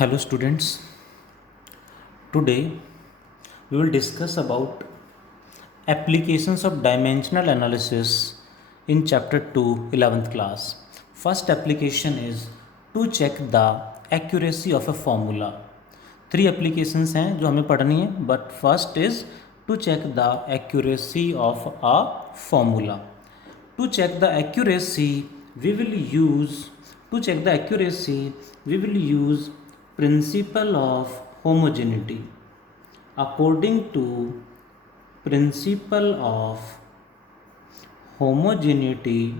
Hello students, today we will discuss about applications of dimensional analysis in chapter 2 11th class. First application is to check the accuracy of a formula. Three applications हैं जो हमें पढ़नी है, but first is to check the accuracy of a formula. To check the accuracy we will use principle of homogeneity. According to principle of homogeneity,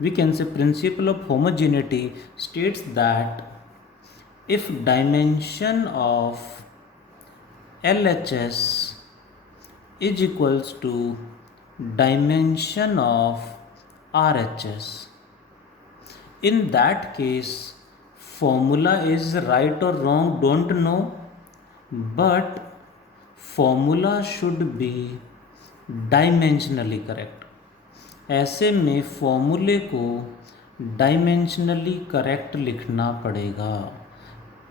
we can say principle of homogeneity states that if dimension of LHS is equals to dimension of RHS, in that case formula is right or wrong don't know, but formula should be dimensionally correct. ऐसे में फॉर्मूले को dimensionally correct लिखना पड़ेगा.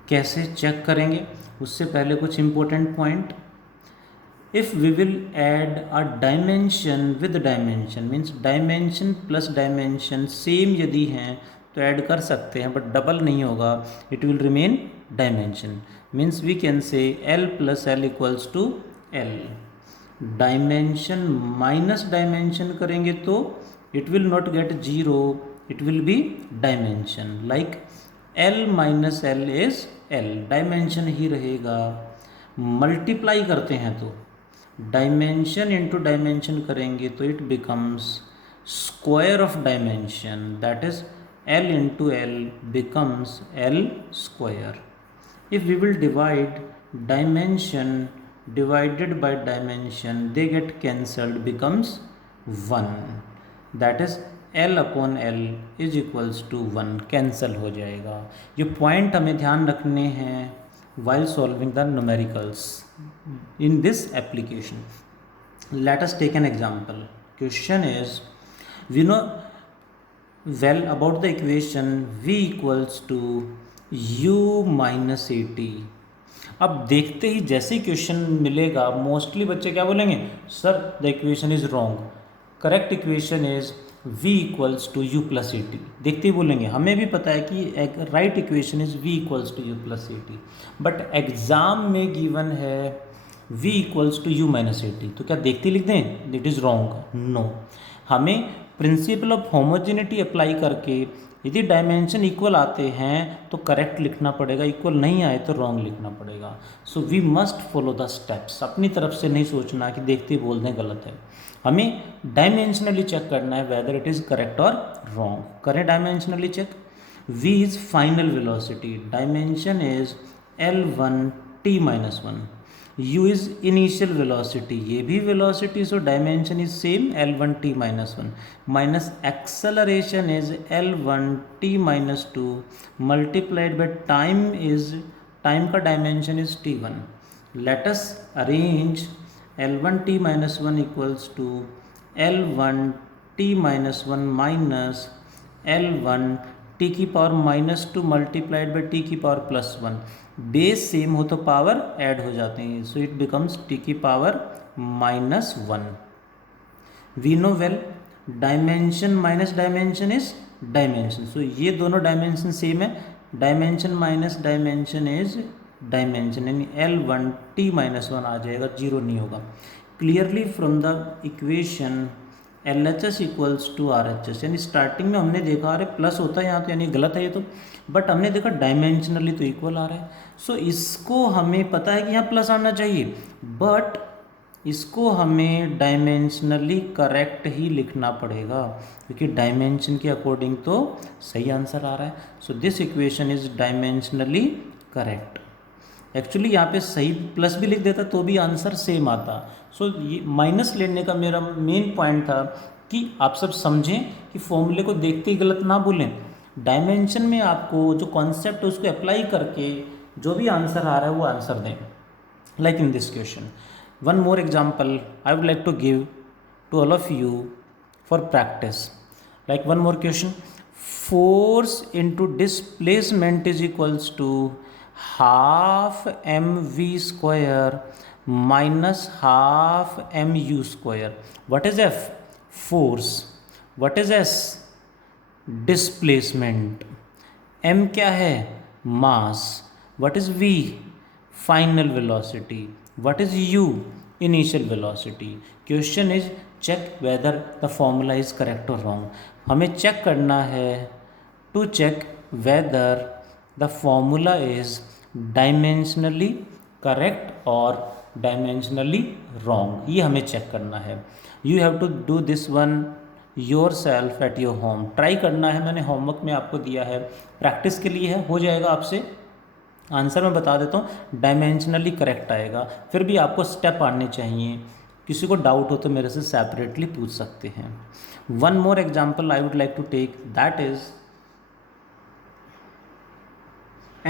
कैसे check करेंगे उससे पहले कुछ important point. If we will add a dimension with dimension means dimension plus dimension same यदि हैं तो ऐड कर सकते हैं, बट डबल नहीं होगा. It will remain dimension. Means we can say L plus L equals to L. Dimension minus dimension करेंगे तो it will not get zero, it will be dimension. Like L minus L is L, dimension ही रहेगा. Multiply करते हैं तो dimension into dimension करेंगे तो it becomes square of dimension, that is L into L becomes L square. If we will divide dimension divided by dimension, they get cancelled, becomes 1. That is L upon L is equals to 1. cancel हो जाएगा. ये point हमें ध्यान रखने हैं while solving the numericals in this application. Let us take an example. Question is, we know well about the equation v equals to u minus at. अब देखते ही जैसे क्वेश्चन मिलेगा मोस्टली बच्चे क्या बोलेंगे, sir the equation is wrong, correct equation is v equals to u plus a t. देखते ही बोलेंगे. हमें भी पता है कि right equation is v equals to u plus a t, but exam में गिवन है v equals to u minus a t. तो क्या देखते ही लिख दें इट इज़ रॉन्ग? नो. हमें प्रिंसिपल ऑफ होमोजेनिटी अप्लाई करके यदि डायमेंशन इक्वल आते हैं तो करेक्ट लिखना पड़ेगा, इक्वल नहीं आए तो रॉन्ग लिखना पड़ेगा. So we must follow the steps. अपनी तरफ से नहीं सोचना कि देखते ही बोल दें गलत है. हमें डायमेंशनली चेक करना है वेदर इट इज़ करेक्ट और रॉन्ग. करें dimensionally check. v is final velocity, dimension is L1 t minus 1. u is initial velocity, ये भी velocity, so dimension is same L1 t minus 1. Minus acceleration is L1 t minus 2 multiplied by time is, time का dimension is t1. Let us arrange L1 t minus 1 equals to L1 t minus 1 minus L1 t की power minus 2 multiplied by t की power plus 1. Base same हो तो power add हो जाते हैं, so it becomes t की power minus 1. We know well dimension minus dimension is dimension, so ये दोनों डायमेंशन सेम है. Dimension minus dimension is dimension, यानी L1 t माइनस 1 आ जाएगा, जीरो नहीं होगा. Clearly from the equation LHS equals to RHS, यानी starting में हमने देखा अरे प्लस होता है यहाँ तो यानी गलत है ये तो, बट हमने देखा डायमेंशनली तो इक्वल आ रहा है. सो इसको हमें पता है कि यहाँ प्लस आना चाहिए, बट इसको हमें डायमेंशनली करेक्ट ही लिखना पड़ेगा क्योंकि डायमेंशन के अकॉर्डिंग तो सही आंसर आ रहा है. So this equation is dimensionally correct. Actually यहाँ पे सही प्लस भी लिख देता तो भी आंसर सेम आता. सो ये माइनस लेने का मेरा मेन पॉइंट था कि आप सब समझें कि फॉर्मूले को देखते ही गलत ना बोलें. डायमेंशन में आपको जो कॉन्सेप्ट है उसको अप्लाई करके जो भी आंसर आ रहा है वो आंसर दें. Like in this question, one more example I would like to give to all of you for practice. Like one more question, force into displacement is equals to half m v square minus half m u square. What is f? Force. What is s? Displacement. M क्या है? Mass. What is v? Final velocity. What is u? Initial velocity. Question is check whether the formula is correct और wrong. हमें check करना है to check whether the formula is dimensionally correct और dimensionally wrong. ये हमें check करना है. You have to do this one yourself at your home. Try करना है, मैंने होमवर्क में आपको दिया है, प्रैक्टिस के लिए है, हो जाएगा आपसे. आंसर मैं बता देता हूँ, डायमेंशनली करेक्ट आएगा. फिर भी आपको स्टेप आने चाहिए. किसी को डाउट हो तो मेरे से सेपरेटली पूछ सकते हैं. One more example I would like to take, that is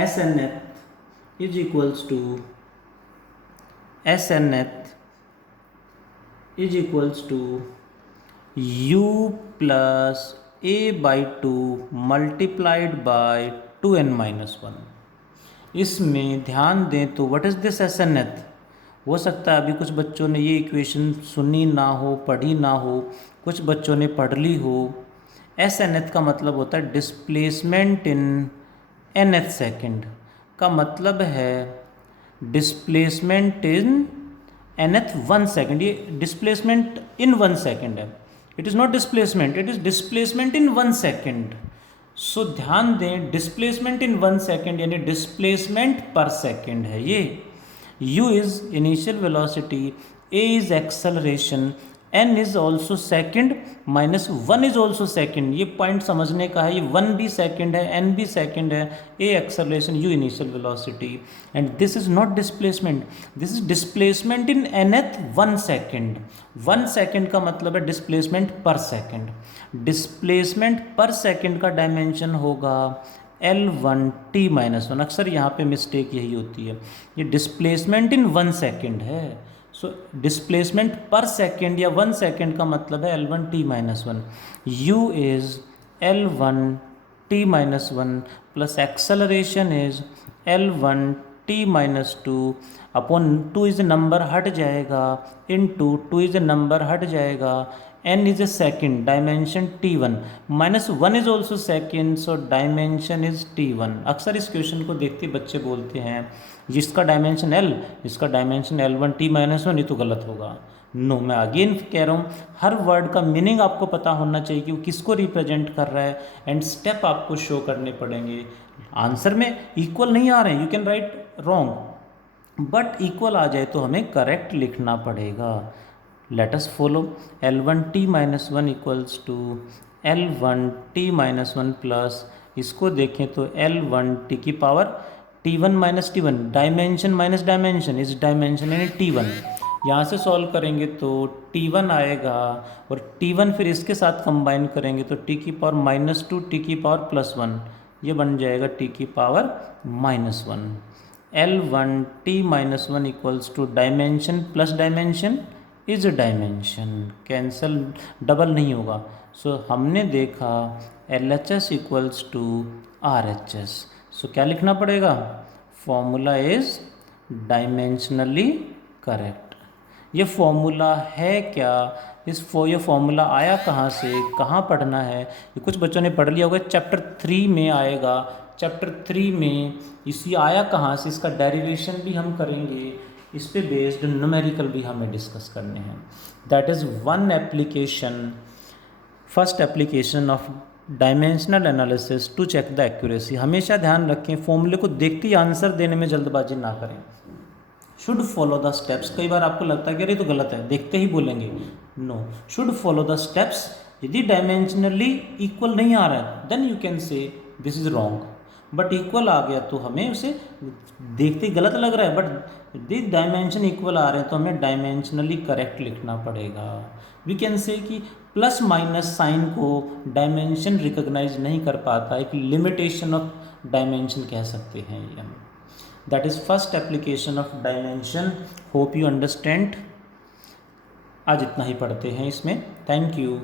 SNF is equals to SNF is equals to u plus a/2 multiplied by 2n-1. इसमें ध्यान दें तो व्हाट इज़ दिस SNF? हो सकता है अभी कुछ बच्चों ने ये इक्वेशन सुनी ना हो, पढ़ी ना हो, कुछ बच्चों ने पढ़ ली हो. SNF का मतलब होता है डिस्प्लेसमेंट इन nth सेकेंड. का मतलब है डिस्प्लेसमेंट इन nth 1 सेकेंड. ये डिस्प्लेसमेंट इन 1 सेकेंड है. It is not displacement, it is displacement in 1 second. So ध्यान दें, डिस्प्लेसमेंट इन 1 सेकेंड यानी डिस्प्लेसमेंट पर सेकेंड है ये. u is initial velocity, a is acceleration, n is also second, -1 is also second. ये point समझने का है. ये 1 भी सेकेंड है, n भी सेकेंड है, a acceleration, u initial velocity. And this is not displacement, this is displacement in nth 1 second. 1 second का मतलब है displacement per second. Displacement per second का डायमेंशन होगा L1 t-1. अक्सर यहाँ पे मिस्टेक यही होती है. ये डिस्प्लेसमेंट इन 1 सेकेंड है. सो डिस्प्लेसमेंट पर सेकेंड या 1 सेकेंड का मतलब है L1 t-1. u is L1 t-1 plus acceleration is L1 t-2 upon 2 is number हट जाएगा, इन 2 इज नंबर हट जाएगा, n is a second, dimension t1, -1 is also second, so dimension is t1. अक्सर इस क्वेश्चन को देखते बच्चे बोलते हैं जिसका डायमेंशन l, इसका डायमेंशन L1 t-1, ये तो गलत होगा. नो, मैं अगेन कह रहा हूँ, हर वर्ड का मीनिंग आपको पता होना चाहिए कि वो किसको रिप्रेजेंट कर रहा है, एंड स्टेप आपको शो करने पड़ेंगे. आंसर में इक्वल नहीं आ रहे हैं, you can write wrong, but equal आ जाए तो हमें करेक्ट लिखना पड़ेगा. Let us follow. L1 t-1 equals to L1 t-1 plus, इसको देखें तो L1 t की power t1 minus t1, dimension minus dimension is dimension यानी t1. यहाँ से सॉल्व करेंगे तो t1 आएगा, और t1 फिर इसके साथ कंबाइन करेंगे तो t की पावर -2 t की पावर +1, ये बन जाएगा t की power -1. L1 t-1 equals to dimension plus dimension is dimension, cancel, double नहीं होगा. सो हमने देखा LHS equals to RHS. So क्या लिखना पड़ेगा? Formula is dimensionally correct. ये फॉर्मूला है क्या? ये फॉर्मूला आया कहाँ से, कहाँ पढ़ना है? ये कुछ बच्चों ने पढ़ लिया होगा, चैप्टर 3 में आएगा. चैप्टर 3 में इसी आया कहाँ से, इसका डेरिवेशन भी हम करेंगे, इस पे बेस्ड न्यूमेरिकल भी हमें डिस्कस करने हैं. That is one application, first application of dimensional analysis to check the accuracy. हमेशा ध्यान रखें, फॉर्मूले को देखते ही आंसर देने में जल्दबाजी ना करें. Should follow the steps. कई बार आपको लगता है कि अरे तो गलत है, देखते ही बोलेंगे. No, should follow the steps. यदि डायमेंशनली इक्वल नहीं आ रहा है then you can say this is wrong, but equal आ गया तो हमें उसे देखते ही गलत लग रहा है, बट यदि डायमेंशन इक्वल आ रहे हैं तो हमें डायमेंशनली करेक्ट लिखना पड़ेगा. वी कैन से कि प्लस माइनस साइन को डायमेंशन रिकॉग्नाइज नहीं कर पाता, एक लिमिटेशन ऑफ डायमेंशन कह सकते हैं ये हम. That is first application of dimension. Hope you understand. आज इतना ही पढ़ते हैं इसमें. Thank you.